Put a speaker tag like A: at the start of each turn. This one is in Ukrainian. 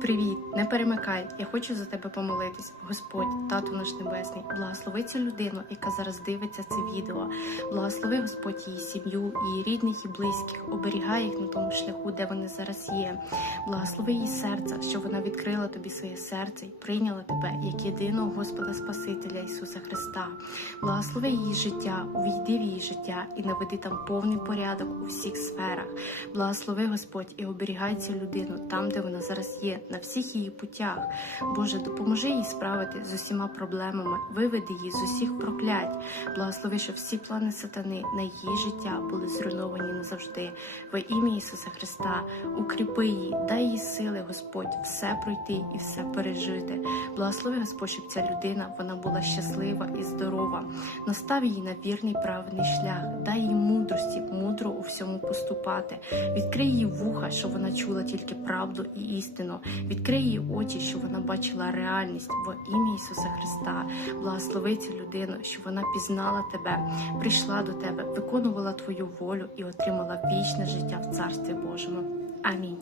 A: Привіт, не перемикай. Я хочу за тебе помолитись. Господь, тату наш небесний, благослови цю людину, яка зараз дивиться це відео. Благослови Господь її сім'ю, її рідних і близьких, оберігай їх на тому шляху, де вони зараз є. Благослови її серце, щоб вона відкрила тобі своє серце і прийняла тебе як єдиного Господа Спасителя Ісуса Христа. Благослови її життя, увійди в її життя і наведи там повний порядок у всіх сферах. Благослови Господь і оберігай цю людину там, де вона зараз є, на всіх її путях. Боже, допоможи їй справити з усіма проблемами, виведи її з усіх проклять. Благослови, щоб всі плани сатани на її життя були зруйновані назавжди. Во ім'я Ісуса Христа, укріпи її, дай їй сили, Господь, все пройти і все пережити. Благослови Господь, щоб ця людина вона була щаслива і здорова. Настав її на вірний правильний шлях, дай їй мудрості, мудро у всьому поступати. Відкрий її вуха, щоб вона чула тільки правду і істину. Відкрий її очі, щоб вона бачила реальність в ім'я Ісуса Христа. Благослови цю людину, щоб вона пізнала тебе, прийшла до тебе, виконувала твою волю і отримала вічне життя в Царстві Божому. Амінь.